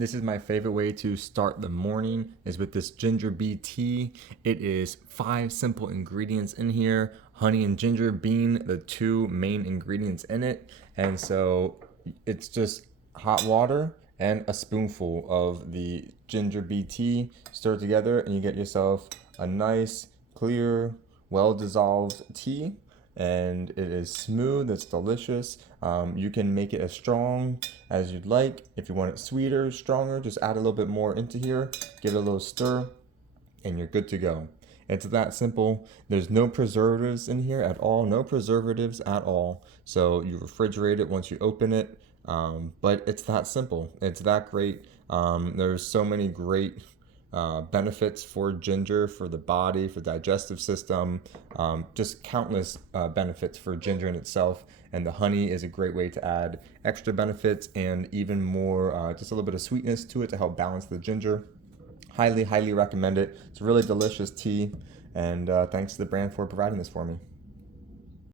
This is my favorite way to start the morning is with this ginger bee tea. It is 5 simple ingredients in here, honey and ginger being the 2 main ingredients in it. And so it's just hot water and a spoonful of the ginger bee tea stirred together, and you get yourself a nice, clear, well dissolved tea. And it is smooth, it's delicious. You can make it as strong as you'd like. If you want it sweeter, stronger, just add a little bit more into here, give it a little stir, and you're good to go. It's that simple. There's no preservatives in here at all, no preservatives at all. So you refrigerate it once you open it, but it's that simple. It's that great. There's so many great benefits for ginger, for the body, for the digestive system, just countless benefits for ginger in itself. And the honey is a great way to add extra benefits and even more, just a little bit of sweetness to it to help balance the ginger. Highly, highly recommend it. It's a really delicious tea, and thanks to the brand for providing this for me.